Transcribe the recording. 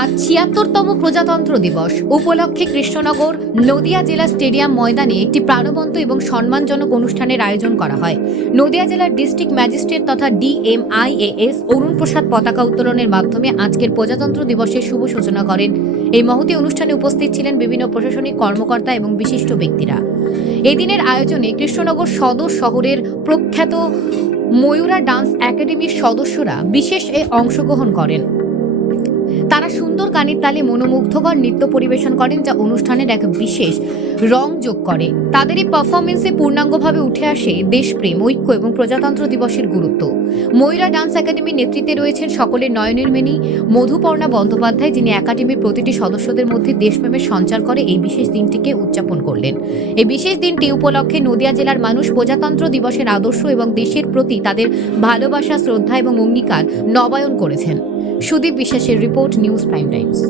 আজ ছিয়াত্তরতম প্রজাতন্ত্র দিবস। উপলক্ষে কৃষ্ণনগর, নদিয়া জেলা স্টেডিয়াম ময়দানে একটি প্রাণবন্ত এবং সম্মানজনক অনুষ্ঠানের আয়োজন করা হয়। নদিয়া জেলার ডিস্ট্রিক্ট ম্যাজিস্ট্রেট তথা ডিএমআইএএস অরুণ প্রসাদ পতাকা উত্তোলনের মাধ্যমে আজকের প্রজাতন্ত্র দিবসের শুভ সূচনা করেন। এই মহতি অনুষ্ঠানে উপস্থিত ছিলেন বিভিন্ন প্রশাসনিক কর্মকর্তা এবং বিশিষ্ট ব্যক্তিরা। এদিনের আয়োজনে কৃষ্ণনগর সদর শহরের প্রখ্যাত ময়ূরা ডান্স একাডেমির সদস্যরা বিশেষ এ অংশগ্রহণ করেন। তারা সুন্দর গানের তালে মনোমুগ্ধকর নৃত্য পরিবেশন করেন যা অনুষ্ঠানের এক বিশেষ রং যোগ করে। তাদের এই পারফরমেন্সে পূর্ণাঙ্গভাবে উঠে আসে দেশপ্রেম, ঐক্য এবং প্রজাতন্ত্র দিবসের গুরুত্ব। ময়ূরা ডান্স একাডেমির নেতৃত্বে রয়েছেন সকলের নয়নের মেনি মধুপর্ণা বন্দ্যোপাধ্যায়, যিনি একাডেমির প্রতিটি সদস্যদের মধ্যে দেশপ্রেমের সঞ্চার করে এই বিশেষ দিনটিকে উদযাপন করলেন। এই বিশেষ দিনটি উপলক্ষে নদিয়া জেলার মানুষ প্রজাতন্ত্র দিবসের আদর্শ এবং দেশের প্রতি তাদের ভালোবাসা, শ্রদ্ধা এবং অঙ্গীকার নবায়ন করেছেন। সুদীপ বিশ্বাসের রিপোর্ট নিউজ প্রাইম টাইমস।